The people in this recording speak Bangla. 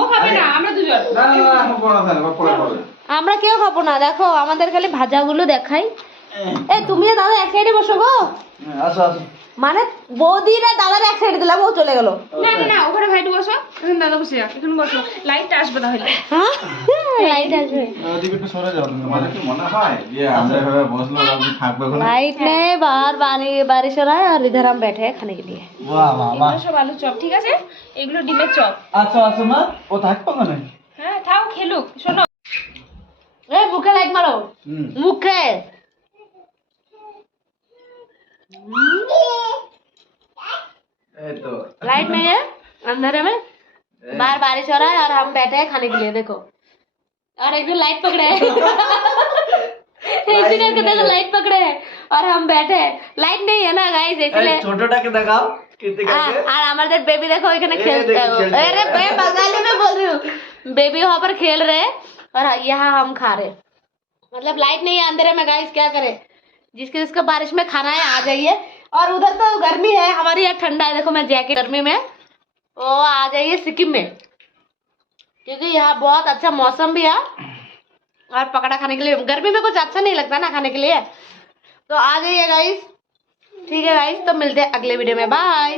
ও খাবে না, আমরা দুজন। আমরা কেউ খাবো না, দেখো আমাদের খালি ভাজাগুলো দেখাই। এই তুমি আর দাদা এক সাইডে বসো গো। আসো আসো। মানে বৌদিরা দাদার এক সাইডে দিলাম, ও চলে গেল। না না না, ওখানে ভাইটু বসো, এখানে দাদা বসে যাও, এখানে বসো, লাইটটা আসবে তাহলে। হ্যাঁ লাইট আসবে। ওদিকে একটু সরে যাও তুমি। আমার কি মনে হয় যে আমরা এভাবে বসলো আপনি থাকবে ওখানে। लाइट नहीं, बाहर पानी बारिश हो रहा है और इधर हम बैठे हैं खाने के लिए। বাহ বাহ বাহ। এগুলো সব আলু চপ, ঠিক আছে? এগুলো ডিমের চপ। আচ্ছা আচ্ছা মা, ও থাকবে ওখানে। হ্যাঁ থাও, খেলুক। শোনো, ए मुखे लाइट मारो, मुखे। এই তো लाइट नहीं है अंधेरे में, बाहर बारिश हो रहा है और हम बैठे हैं खाने के लिए। देखो, और एक दिन लाइट पकड़े हैं। एक दिन के देखो लाइट पकड़े हैं और हम बैठे हैं। लाइट नहीं है ना गाइस, এই इसलिए। ছোটটাকে দেখাও কীর্তিকাকে। और हमारे बेबी देखो इतने खेलते देखो, हैं। खेलते हैं। अरे मैं बंगाली में बोल रही हूँ। बेबी वहाँ पर खेल रहे हैं और यहाँ हम खा रहे हैं। मतलब लाइट नहीं है अंधेरे में गाइस, क्या करे? जिसके जिसको बारिश में खाना है आ जाइए। और उधर तो गर्मी है, हमारे यहाँ ठंडा है। देखो मैं जैकेट, गर्मी में वो आ जाइए सिक्किम में, क्योंकि यहाँ बहुत अच्छा मौसम भी है और पकौड़ा खाने के लिए। गर्मी में कुछ अच्छा नहीं लगता ना खाने के लिए, तो आ जाइए गाइस। ठीक है गाइस, तो मिलते हैं अगले वीडियो में, बाय।